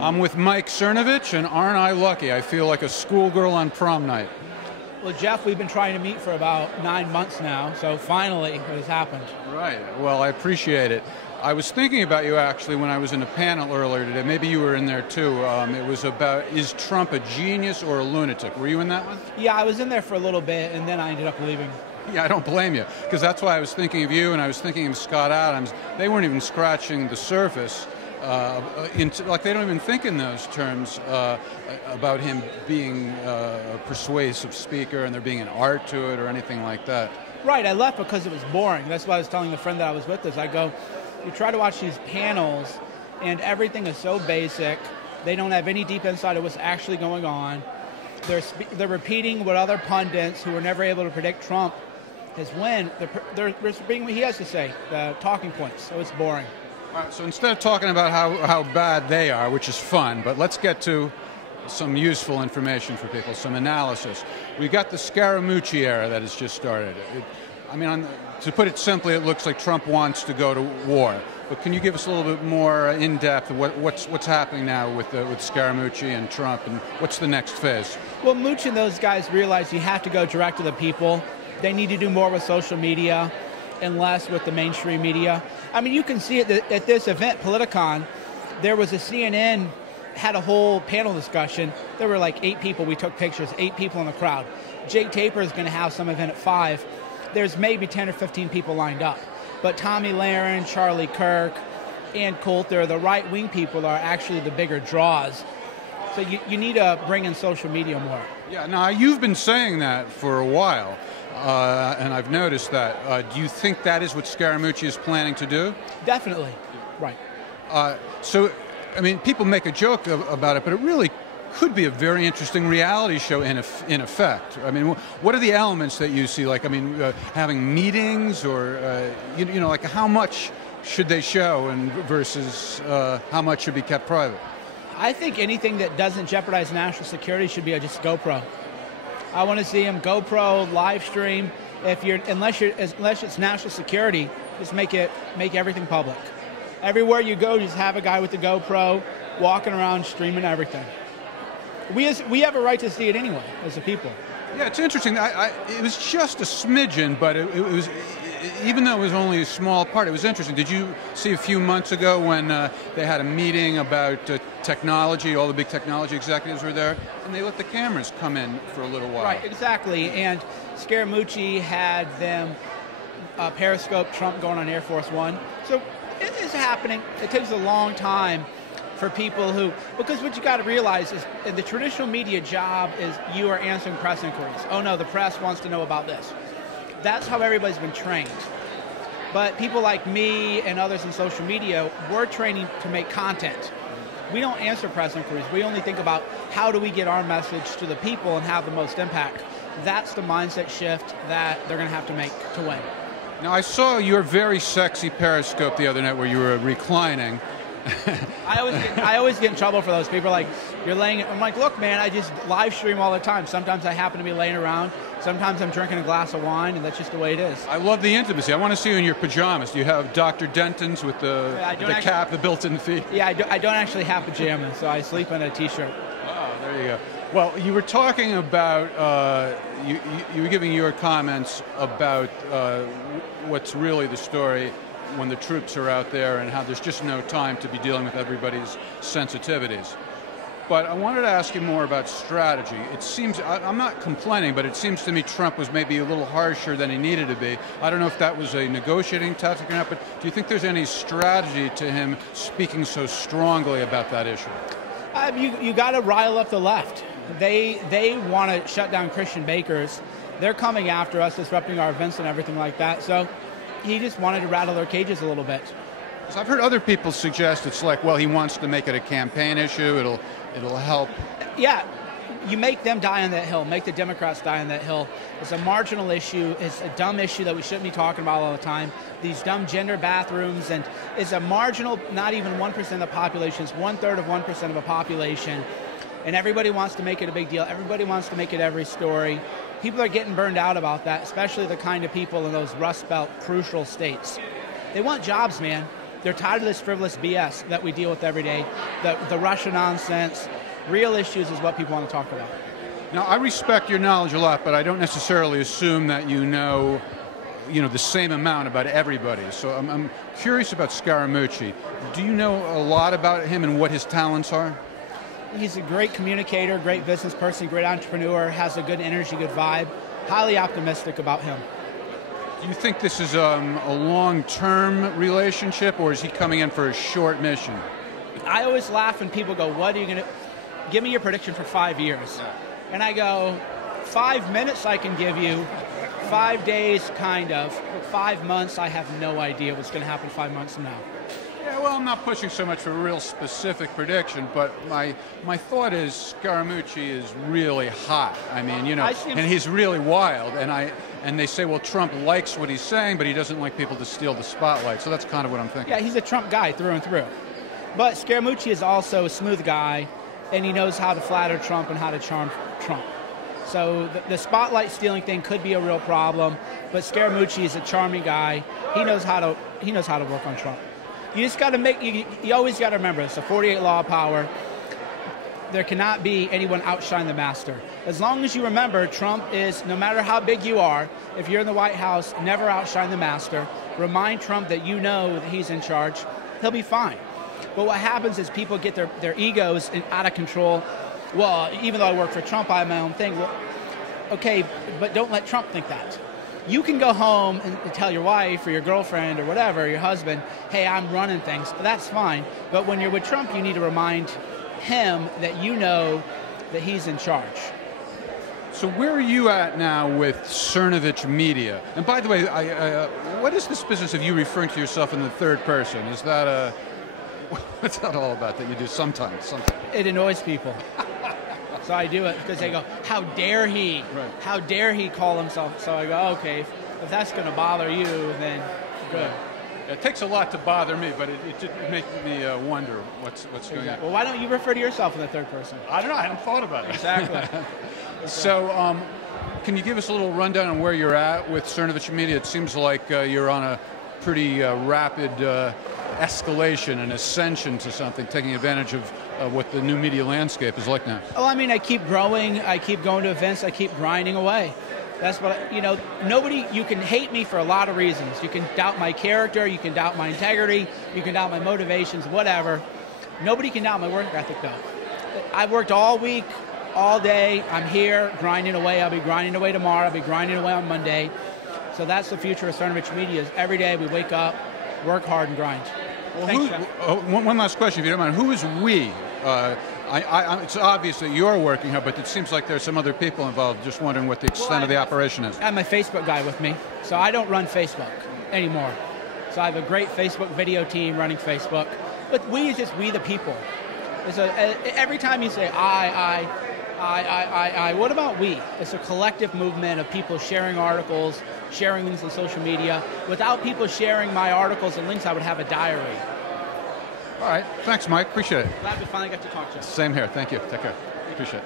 I'm with Mike Cernovich, and aren't I lucky? I feel like a schoolgirl on prom night. Well, Jeff, we've been trying to meet for about 9 months now, so finally it has happened. Right. Well, I appreciate it. I was thinking about you, actually, when I was in a panel earlier today. Maybe you were in there, too. It was about, is Trump a genius or a lunatic? Were you in that one? Yeah, I was in there for a little bit, and then I ended up leaving. Yeah, I don't blame you, because that's why I was thinking of you, and I was thinking of Scott Adams. They weren't even scratching the surface. Like they don't even think in those terms about him being a persuasive speaker and there being an art to it or anything like that. Right, I left because it was boring. That's why I was telling the friend that I was with this. I go, you try to watch these panels and everything is so basic. They don't have any deep insight of what's actually going on. They're repeating what other pundits who were never able to predict Trump his win, they're repeating what he has to say, the talking points, so it's boring. All right, so instead of talking about how bad they are, which is fun, but let's get to some useful information for people, some analysis. We got the Scaramucci era that has just started. To put it simply, it looks like Trump wants to go to war. But can you give us a little bit more in-depth of what's happening now with Scaramucci and Trump, and what's the next phase? Well, Mucci and those guys realize you have to go direct to the people. They need to do more with social media and less with the mainstream media. I mean, you can see it at this event, Politicon. There was a CNN, had a whole panel discussion. There were like 8 people. We took pictures, 8 people in the crowd. Jake Tapper is going to have some event at 5. There's maybe 10 or 15 people lined up. But Tommy Lahren, Charlie Kirk, Ann Coulter, the right-wing people are actually the bigger draws. So you need to bring in social media more. Yeah, now you've been saying that for a while, and I've noticed that. Do you think that is what Scaramucci is planning to do? Definitely, right. So, I mean, people make a joke about it, but it really could be a very interesting reality show in effect. I mean, what are the elements that you see? Like, I mean, having meetings, or like how much should they show, and versus how much should be kept private? I think anything that doesn't jeopardize national security should be just GoPro. I want to see him GoPro live stream. Unless it's national security, just make everything public. Everywhere you go, just have a guy with the GoPro walking around streaming everything. We have a right to see it anyway, as a people. Yeah, it's interesting. It was just a smidgen, but it was, even though it was only a small part, it was interesting. Did you see a few months ago when they had a meeting about technology, all the big technology executives were there, and they let the cameras come in for a little while? Right, exactly. And Scaramucci had them periscope Trump going on Air Force One. So it is happening. It takes a long time for people because what you got to realize is the traditional media job is you are answering press inquiries. Oh no, the press wants to know about this. That's how everybody's been trained. But people like me and others in social media, we're training to make content. We don't answer press inquiries. We only think about how do we get our message to the people and have the most impact. That's the mindset shift that they're going to have to make to win. Now, I saw your very sexy Periscope the other night where you were reclining. I always get in trouble for those people. Like, you're laying. I'm like, look, man, I just live stream all the time. Sometimes I happen to be laying around. Sometimes I'm drinking a glass of wine, and that's just the way it is. I love the intimacy. I want to see you in your pajamas. Do you have Dr. Denton's with the cap, the built-in feet? Yeah, I don't actually have pajamas, so I sleep in a T-shirt. Oh, there you go. Well, you were talking about, you were giving your comments about what's really the story when the troops are out there and how there's just no time to be dealing with everybody's sensitivities. But I wanted to ask you more about strategy. It seems, I'm not complaining, but it seems to me Trump was maybe a little harsher than he needed to be. I don't know if that was a negotiating tactic or not, but do you think there's any strategy to him speaking so strongly about that issue? You got to rile up the left. They want to shut down Christian bakers. They're coming after us, disrupting our events and everything like that. So he just wanted to rattle their cages a little bit. So I've heard other people suggest it's like, well, he wants to make it a campaign issue. It'll help. Yeah, you make them die on that hill. Make the Democrats die on that hill. It's a marginal issue. It's a dumb issue that we shouldn't be talking about all the time. These dumb gender bathrooms, and it's a marginal, not even 1% of the population. It's 1/3 of 1% of the population. And everybody wants to make it a big deal. Everybody wants to make it every story. People are getting burned out about that, especially the kind of people in those Rust Belt crucial states. They want jobs, man. They're tired of this frivolous BS that we deal with every day. The Russia nonsense. Real issues is what people want to talk about. Now, I respect your knowledge a lot, but I don't necessarily assume that you know the same amount about everybody. So I'm curious about Scaramucci. Do you know a lot about him and what his talents are? He's a great communicator, great business person, great entrepreneur, has a good energy, good vibe. Highly optimistic about him. Do you think this is a long-term relationship, or is he coming in for a short mission? I always laugh when people go, what are you going to, give me your prediction for 5 years. Yeah. And I go, 5 minutes I can give you, 5 days kind of, but 5 months I have no idea what's going to happen 5 months from now. Yeah, well, I'm not pushing so much for a real specific prediction, but my thought is Scaramucci is really hot. I mean, and he's really wild, and they say, well, Trump likes what he's saying, but he doesn't like people to steal the spotlight. So that's kind of what I'm thinking. Yeah, he's a Trump guy through and through. But Scaramucci is also a smooth guy, and he knows how to flatter Trump and how to charm Trump. So the spotlight stealing thing could be a real problem, but Scaramucci is a charming guy. He knows how to work on Trump. You just got to you always got to remember, it's a 48 law of power. There cannot be anyone outshine the master. As long as you remember, Trump is, no matter how big you are, if you're in the White House, never outshine the master. Remind Trump that you know that he's in charge. He'll be fine. But what happens is people get their egos out of control. Well, even though I work for Trump, I have my own thing. Well, okay, but don't let Trump think that. You can go home and tell your wife or your girlfriend or whatever, your husband, hey, I'm running things. That's fine. But when you're with Trump, you need to remind him that you know that he's in charge. So where are you at now with Cernovich Media? And by the way, what is this business of you referring to yourself in the third person? Is that what's that all about that you do sometimes? It annoys people. So I do it because they go, how dare he? Right. How dare he call himself? So I go, okay, if that's going to bother you, then good. It takes a lot to bother me, but it makes me wonder what's going on. Well, why don't you refer to yourself in the third person? I don't know. I hadn't thought about it. Exactly. So can you give us a little rundown on where you're at with Cernovich Media? It seems like you're on a pretty rapid escalation and ascension to something, taking advantage of what the new media landscape is like now. Oh, I mean, I keep growing. I keep going to events. I keep grinding away. That's what, nobody, you can hate me for a lot of reasons. You can doubt my character. You can doubt my integrity. You can doubt my motivations, whatever. Nobody can doubt my work ethic, though. I've worked all week, all day. I'm here grinding away. I'll be grinding away tomorrow. I'll be grinding away on Monday. So that's the future of Cernovich Media. Is every day we wake up, work hard, and grind. Well, Thanks, one last question, if you don't mind. Who is we? It's obvious that you're working here, but it seems like there's some other people involved. Just wondering what the extent of the operation is. I have my Facebook guy with me, so I don't run Facebook anymore. So I have a great Facebook video team running Facebook. But we is just we the people. Every time you say I, what about we? It's a collective movement of people sharing articles, sharing links on social media. Without people sharing my articles and links, I would have a diary. All right. Thanks, Mike. Appreciate it. Glad we finally got to talk to you. Same here. Thank you. Take care. Appreciate it.